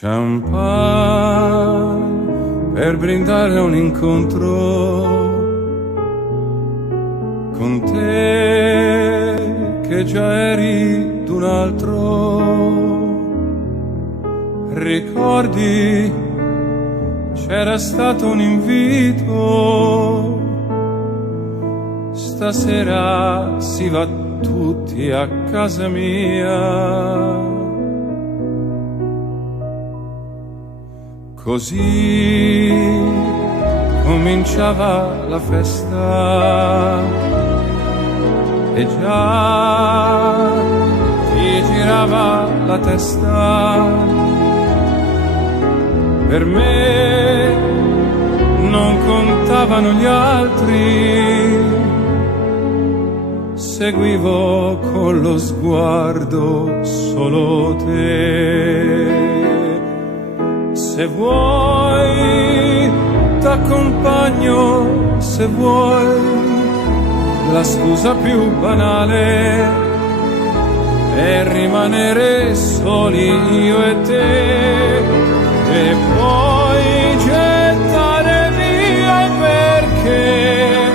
Champagne per brindare a un incontro con te che già eri d'un altro. Ricordi, c'era stato un invito, stasera si va tutti a casa mia. Così cominciava la festa e già ti girava la testa. Per me non contavano gli altri, seguivo con lo sguardo solo te. Se vuoi t'accompagno, se vuoi la scusa più banale è rimanere soli io e te, e poi gettare via perché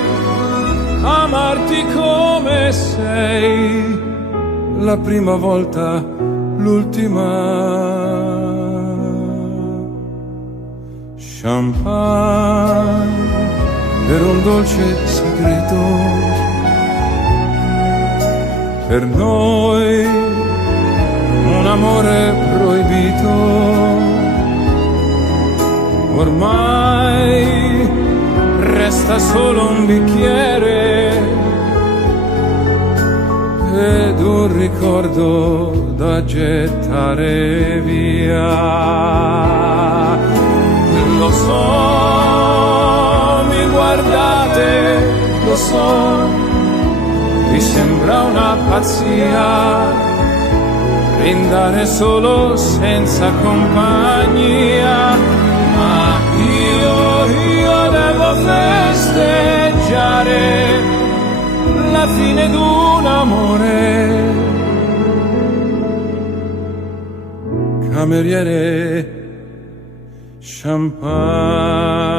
amarti come sei, la prima volta, l'ultima. Champagne per un dolce segreto, per noi un amore proibito. Ormai resta solo un bicchiere ed un ricordo da gettare via. Lo so, mi guardate, lo so, mi sembra una pazzia brindare solo senza compagnia, ma io devo festeggiare la fine d'un amore. Cameriere, champagne.